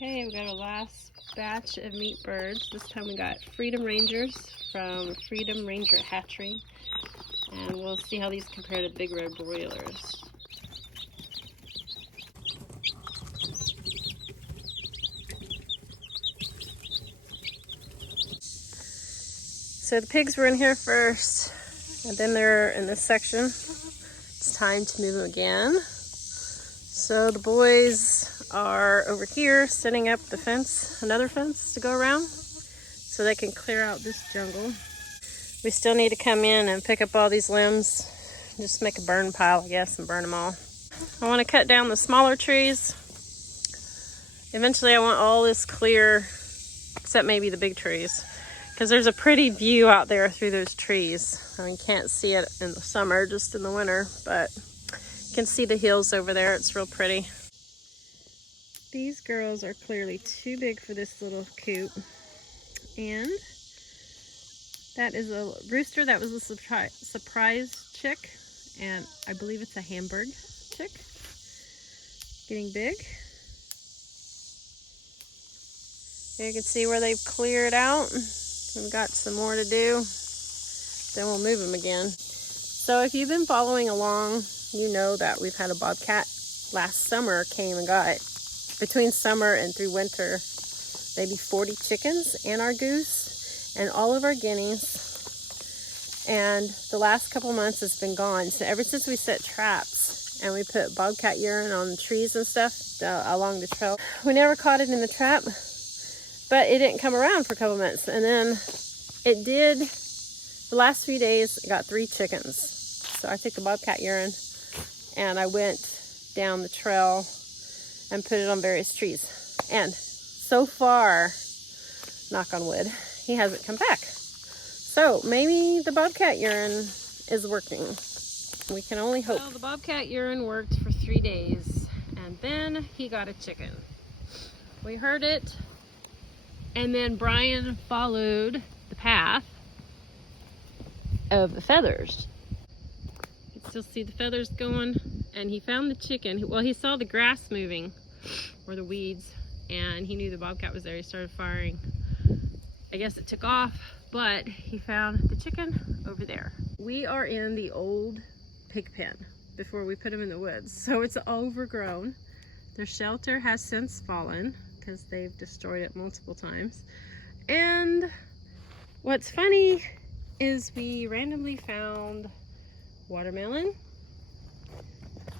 Okay, we got our last batch of meat birds. This time we got Freedom Rangers from Freedom Ranger Hatchery. And we'll see how these compare to big red broilers. So the pigs were in here first, and then they're in this section. It's time to move them again. So the boys are over here setting up the fence, another fence to go around, so they can clear out this jungle. We still need to come in and pick up all these limbs, just make a burn pile, I guess, and burn them all. I want to cut down the smaller trees. Eventually I want all this clear, except maybe the big trees, because there's a pretty view out there through those trees. I mean, you can't see it in the summer, just in the winter, but you can see the hills over there. It's real pretty. These girls are clearly too big for this little coop. And that is a rooster. That was a surprise chick. And I believe it's a Hamburg chick. Getting big. You can see where they've cleared out. We've got some more to do. Then we'll move them again. So if you've been following along, you know that we've had a bobcat. Last summer came and got, between summer and through winter, maybe 40 chickens and our goose and all of our guineas. And the last couple months it's been gone. So ever since we set traps and we put bobcat urine on the trees and stuff along the trail, we never caught it in the trap, but it didn't come around for a couple months. And then it did, the last few days, I got 3 chickens. So I took the bobcat urine and I went down the trail and put it on various trees. And so far, knock on wood, he hasn't come back. So maybe the bobcat urine is working. We can only hope. Well, the bobcat urine worked for 3 days, and then he got a chicken. We heard it, and then Brian followed the path of the feathers. You can still see the feathers going, and he found the chicken. Well, he saw the grass moving, or the weeds, and he knew the bobcat was there. He started firing. I guess it took off, but he found the chicken over there. We are in the old pig pen before we put them in the woods, so it's overgrown. Their shelter has since fallen because they've destroyed it multiple times. And what's funny is we randomly found watermelon.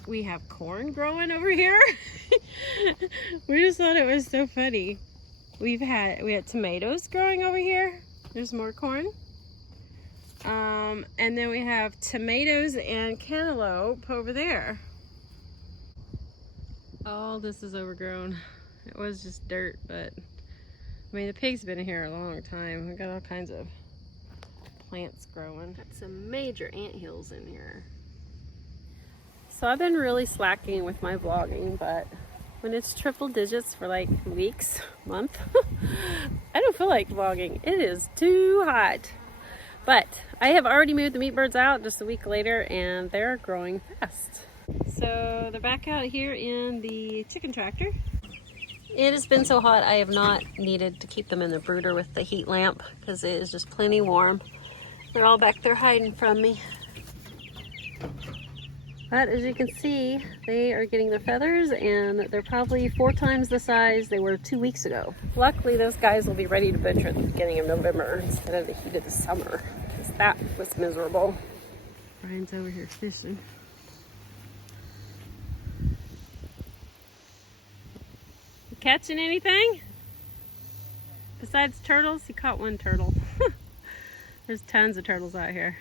We have corn growing over here. We just thought it was so funny. We had tomatoes growing over here. There's more corn. And then we have tomatoes and cantaloupe over there. All this is overgrown. It was just dirt, but I mean, the pig's been here a long time. We've got all kinds of plants growing. Got some major anthills in here. So I've been really slacking with my vlogging, but when it's triple digits for like weeks, month, I don't feel like vlogging. It is too hot. But I have already moved the meat birds out just a week later, and they're growing fast. So they're back out here in the chicken tractor. It has been so hot I have not needed to keep them in the brooder with the heat lamp because it is just plenty warm. They're all back there hiding from me. But as you can see, they are getting their feathers, and they're probably 4 times the size they were 2 weeks ago. Luckily, those guys will be ready to butcher at the beginning of November instead of the heat of the summer, because that was miserable. Brian's over here fishing. You catching anything? Besides turtles? He caught 1 turtle. There's tons of turtles out here.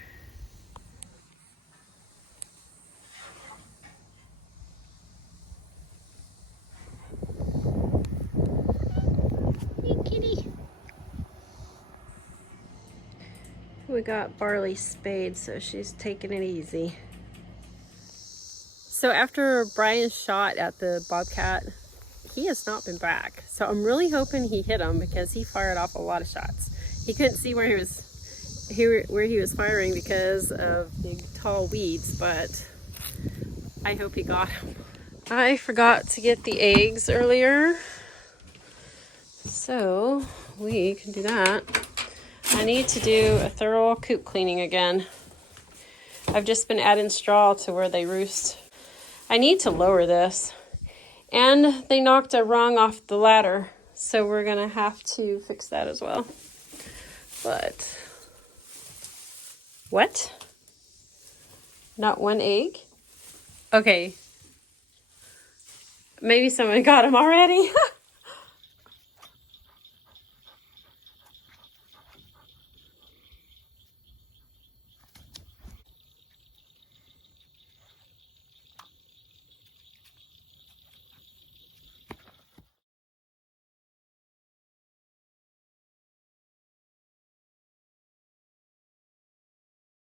We got Barley spayed, so she's taking it easy. So after Brian's shot at the bobcat, he has not been back. So I'm really hoping he hit him because he fired off a lot of shots. He couldn't see where he was firing because of big tall weeds, but I hope he got him. I forgot to get the eggs earlier. So we can do that. I need to do a thorough coop cleaning again. I've just been adding straw to where they roost. I need to lower this. And they knocked a rung off the ladder, so we're gonna have to fix that as well. But, what? Not one egg? Okay. Maybe someone got them already.